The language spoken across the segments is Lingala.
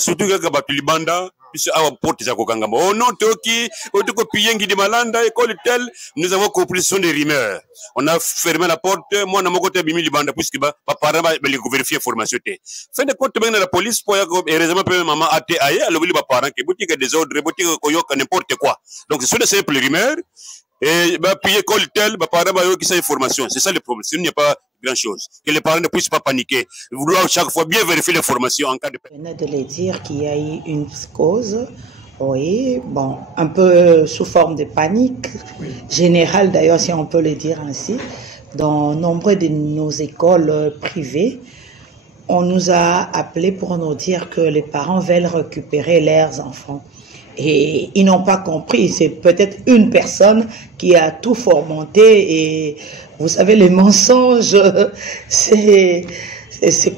surtout que Batulibanda, puisque à porte ça kokangamba. Oh non, Toki, Otoko Piyengi de Malanda, école telle, nous avons compris ce sont des rumeurs. On a fermé la porte, moi, on a mon côté Bimi Libanda, puisque papa va vérifier formation. Fin de compte, la police, pour heureusement, maman a été ailleurs, elle oublie les parents, qui boutique des ordres, boutique n'importe quoi. Donc, ce sont des simples rumeurs. Et puis école telle, parents va qui cette information. C'est ça le problème. Sinon, il n'y a pas grand chose. Que les parents ne puissent pas paniquer. Vouloir chaque fois bien vérifier l'information en cas de. Je venais de le dire qu'il y a eu une psychose. Oui, bon, un peu sous forme de panique générale d'ailleurs, si on peut le dire ainsi. Dans nombre de nos écoles privées, on nous a appelés pour nous dire que les parents veulent récupérer leurs enfants. Et ils n'ont pas compris, c'est peut-être une personne qui a tout fomenté et vous savez, les mensonges, c'est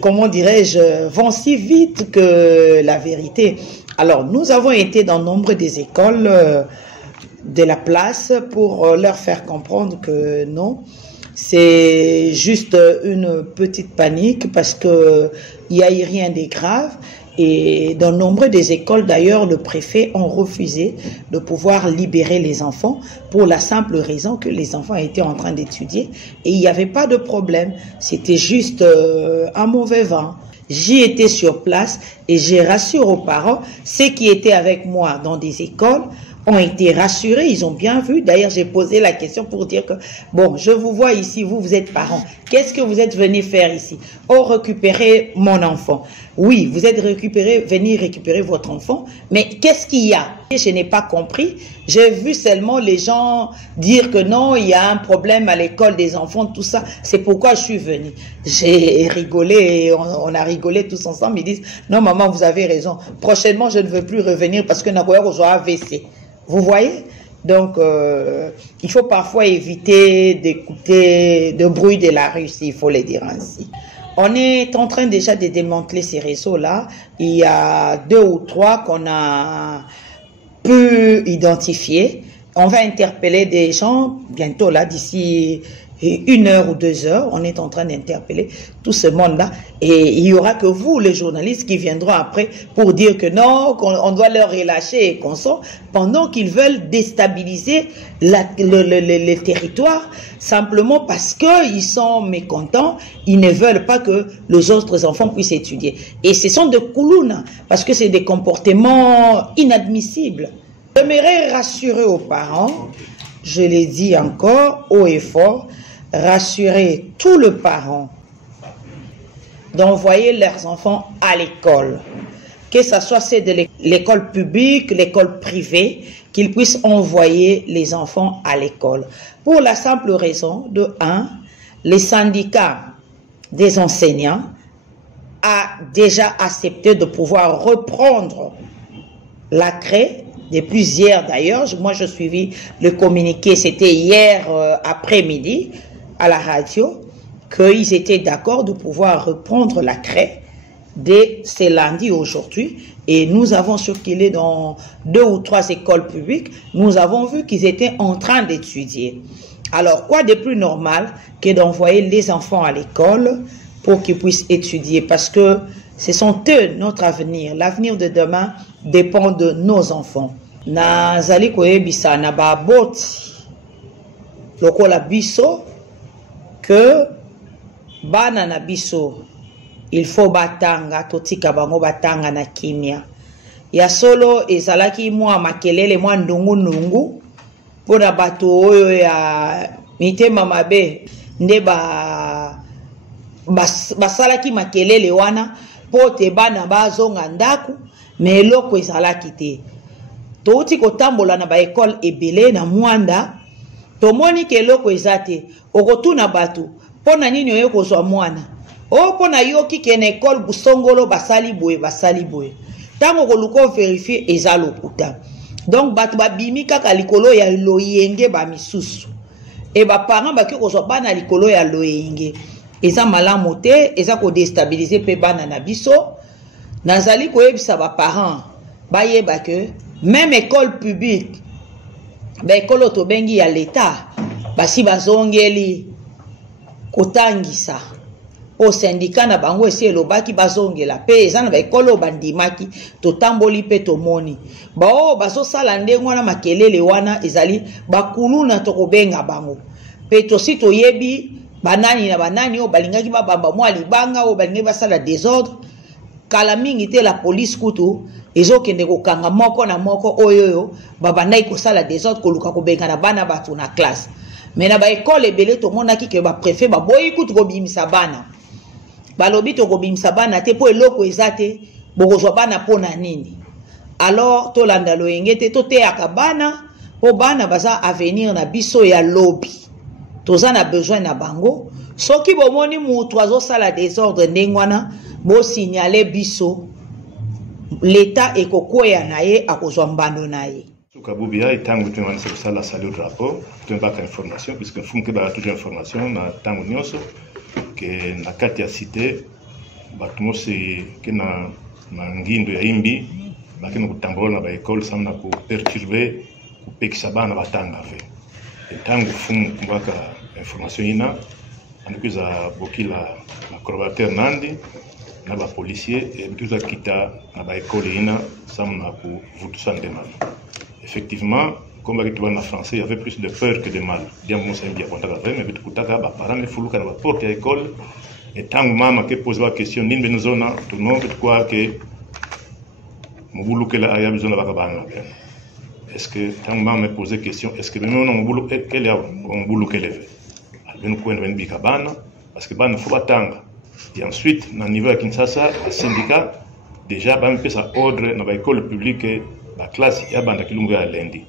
comment dirais-je, vont si vite que la vérité. Alors, nous avons été dans nombre des écoles de la place pour leur faire comprendre que non, c'est juste une petite panique parce que il n'y a eu rien de grave. Et dans nombre des écoles, d'ailleurs, le préfet ont refusé de pouvoir libérer les enfants pour la simple raison que les enfants étaient en train d'étudier et il n'y avait pas de problème. C'était juste un mauvais vent. J'y étais sur place et j'ai rassuré aux parents, ceux qui étaient avec moi dans des écoles ont été rassurés, ils ont bien vu. D'ailleurs, j'ai posé la question pour dire que, bon, je vous vois ici, vous êtes parents. Qu'est-ce que vous êtes venus faire ici? Oh, récupérer mon enfant. Oui, vous êtes venus récupérer votre enfant, mais qu'est-ce qu'il y a? Je n'ai pas compris. J'ai vu seulement les gens dire que non, il y a un problème à l'école des enfants, tout ça. C'est pourquoi je suis venue. J'ai rigolé, on a rigolé tous ensemble. Ils disent, non, maman, vous avez raison. Prochainement, je ne veux plus revenir parce que Nagoya aura AVC. Vous voyez? Donc, il faut parfois éviter d'écouter le bruit de la rue, il faut le dire ainsi. On est en train déjà de démanteler ces réseaux-là. Il y a 2 ou 3 qu'on a pu identifier. On va interpeller des gens bientôt, là, d'ici 1 heure ou 2 heures. On est en train d'interpeller tout ce monde-là. Et il n'y aura que vous, les journalistes, qui viendront après pour dire que non, qu'on doit leur relâcher et qu'on sort, pendant qu'ils veulent déstabiliser le territoire, simplement parce qu'ils sont mécontents, ils ne veulent pas que les autres enfants puissent étudier. Et ce sont des koulounas, parce que c'est des comportements inadmissibles. J'aimerais rassurer aux parents, je l'ai dit encore, haut et fort, rassurer tous les parents d'envoyer leurs enfants à l'école, que ce soit ceux de l'école publique, l'école privée, qu'ils puissent envoyer les enfants à l'école. Pour la simple raison de 1, les syndicats des enseignants a déjà accepté de pouvoir reprendre la craie, depuis hier d'ailleurs. Moi je suivis le communiqué, c'était hier après-midi à la radio, qu'ils étaient d'accord de pouvoir reprendre la craie dès ce lundi aujourd'hui. Et nous avons circulé dans 2 ou 3 écoles publiques, nous avons vu qu'ils étaient en train d'étudier. Alors quoi de plus normal que d'envoyer les enfants à l'école pour qu'ils puissent étudier, parce que ce sont eux notre avenir. L'avenir de demain dépend de nos enfants. Nazali koyebisa na baboti lokola biso que bana na biso il faut batanga totika bango batanga na kimia ya solo ezalaki mwa makelele mwa ndungu ndungu pona bato oyo ya mitema mabe nde basalaki makelele wana pote bana bazonga ndaku me eloko ezalaki te. Touti kotambola na ba école ebele na mwanda tomoni ke eloko ezate okotuna batu pona nini oyo kozwa mwana o pona yoki ke na école busongolo basali boye tango koluko vérifier eza lokuta. Donc batu babimi kaka likolo ya loyenge ba misusu e ba parents baki kozwa bana likolo ya loyenge eza malamu te, eza ko déstabiliser pe bana na biso. Nazali koyebisa ba parents bayeba ke même école publique, école tobengi ya l'État, basi bazongeli kotangisa au syndicat na bango esi elobaki bazongela pe eza na baekolo bandimaki totamboli pe tomoni bao bazosala ndenge wana makelele wana ezali bakuluna tokobenga bango pe tosi toyebi banani na banani oyo balingaki babamba mwa libanga oyo balingaki basala désordre kala mingi te la police kutu ezokende kokanga moko na moko oyo babandaki kosala désordre koluka kobenga na bana bato na classe mais na baekole ebele tomonaki ke bapréfet baboyi kutu kobimisa bana balobi tokobimisa bana te po eloko eza te bokozwa bana mpona nini alors tolanda loyenge te toteyaka bana po bana baza avenir na biso ya lobi toza na besoin na bango soki bomoni mutu azosala désordre ndenge wana bosignale biso l'état ekokweya na ye akozwa mbando na ye Kabubia etango tumanisa kusala sali drapeau tumbaka information puisque mfumu ke ba toujours information na tango nyonso que na kati ya cité bato mose ke na ngindo ya imbi bakena kutambola na baekole sama na kuperturbe kupekisa bana batanga fe etango mfumu kumbaka information ina andukiza bokila na collaborateur nandi na ba policier et bituza kita na baekole ina sama na kuvutusa ndemana. Effectivement, comme on en français, il y avait plus de peur que de mal. Bien, moi, c'est bien, mais tout cas, les parents me font la porte à l'école. Et tant que maman qui pose la question, ni nous on a tout le monde quoi que mon boulot que là, il y a besoin de la est-ce que tant que maman me pose la question, est-ce que même on boulot qu'elle a un boulot qu'elle fait? Alors nous coin de bicabana parce que ban faut attendre. Et ensuite, au niveau de Kinshasa, le syndicat déjà ban fait sa ordre dans l'école publique. La classe ya banda kilungu ya lendi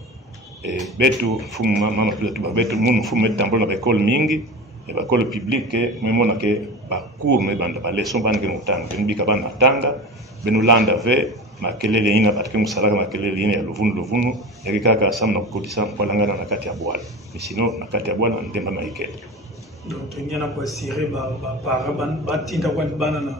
betu fumu mama tu betu munu fumu tambola na école mingi et ba école publique memona ke ba cours me banda ba leçon banda ke mutanga bika banda tanga benulanda ve makelele ina batike musalaga makelele ina ya luvunu yakika ka samna kutisa mpolangana na kati ya bwala misino na kati ya bwala ndemba na ikete donc nyana kwa sire ba para batinda kwa bana na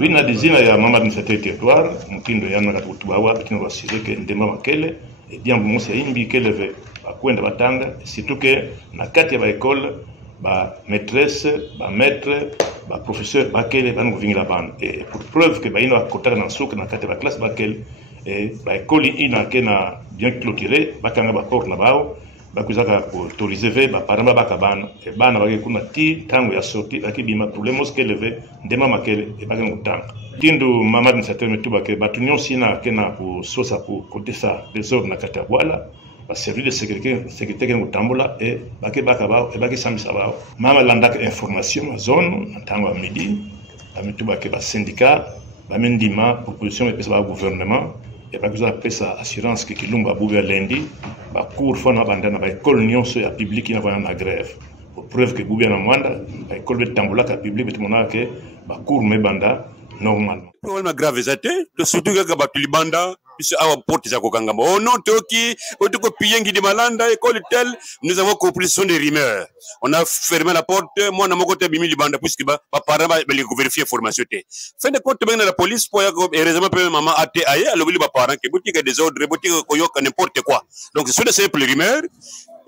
oui, na dizina ya mama de cette territoire, mutindo yana katutuba wapi tino wasire ke ndema makele et bien musi ya imbi keleve bakwenda batanga surtout que na kati ya ba école ba maîtresse, ba maître, ba professeur bakele bana kuvingira bana et pour preuve que ba ina kotaka na suka na kati ya ba classe bakele et ba école ina kena bien clôturé bakanga ba porte na bao bakuzaka autoriser ve ba paramba bakabana e bana bake kuna ti tango ya sorti akibima problemos keleve ndema makele e bakanga utanga tindu mama de cette metuba ke batunyo sina kena ku sosa ku kotesa des ordres na kata bwala ba service de sécurité ke ngutambola e bake bakaba e bake samisa bao mama landaka information zone tango ya midi ametuba ke ba syndicat ba mendima proposition e pesa ba gouvernement et pas que ça pesa assurance que kilumba buga lundi ba cour fona bandana ba école nyonso ya public ina vana na grève pour preuve que buga na mwanda ba école be tambola ka public betumona ke ba cour me banda normalement problème grave zate to surtout que ba tulibanda puisque awa porte za kokangamba oh non toki otiko piyengi de malanda école telle nous avons compris ce sont des rumeurs on a fermé la porte moi na moko te bimi libanda puisque ba parents ba les vérifier formation te fin de compte ben la police pour heureusement peu maman ate aye alobili ba parents que boutique des ordres boutique koyoka n'importe quoi donc ce sont des simples rumeurs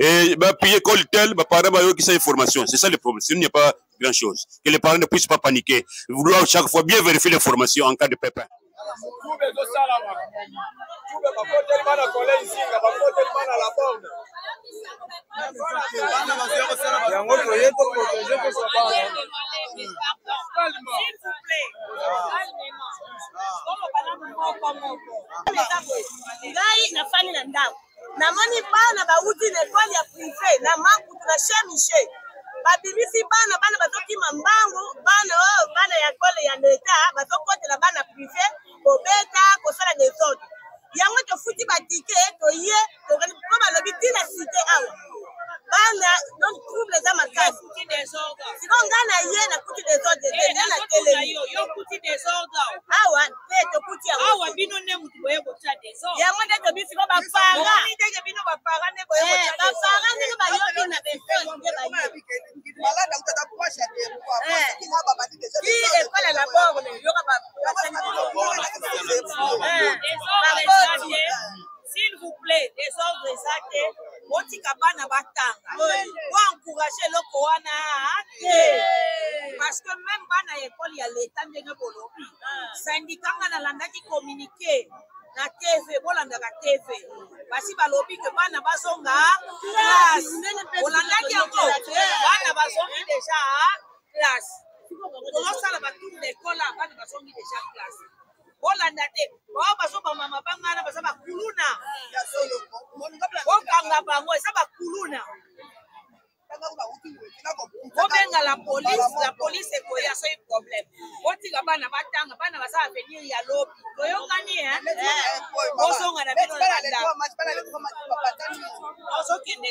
et ba piyer école telle ba parents ba yo qui sa information c'est ça le problème il n'y a pas grand chose que les parents ne puissent pas paniquer vouloir chaque fois bien vérifier l'information en cas de pépin. Namoni bana bauti na école ya privé na makutu na chez Michel babimisi bana bazoki mambango bana ya école ya l'État bazokotela bana privé kobeta kosala des autres yango tofuti batike toye ko balobi tina cité awa bana donc trouble za makasi siko ngana ye na kuti des autres na télé yo kuti des autres awa te to kuti awa bino ne mutu boye ko tsa des autres yango de to bisi ko ba panga ni de bino ba panga ne boye ko tsa ba panga ne ba yo bina be fond de ba yo malade utata kumasha de kwa ki ha baba di déjà qui est pas la borne yo ka ba s'il vous plaît des ordres exacts otika bana batanga wa encourager loko wana te parce que même bana école ya leta ndenge bolobi syndicat nga nalandaki communiqué na TV bolandaka TV basi balobi ke bana bazonga classe bolandaki yango bana bazongi déjà classe tozosala batour d'école bana bazongi déjà classe bolanda te bao bazobamama bangana baza bakuluna bokanga bango eza bakuluna bobenga la police ekoya soki problème botika bana batanga bana baza avenir ya lobi toyokani bozonga na bino landa ozokende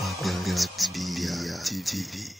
Wagaga TV.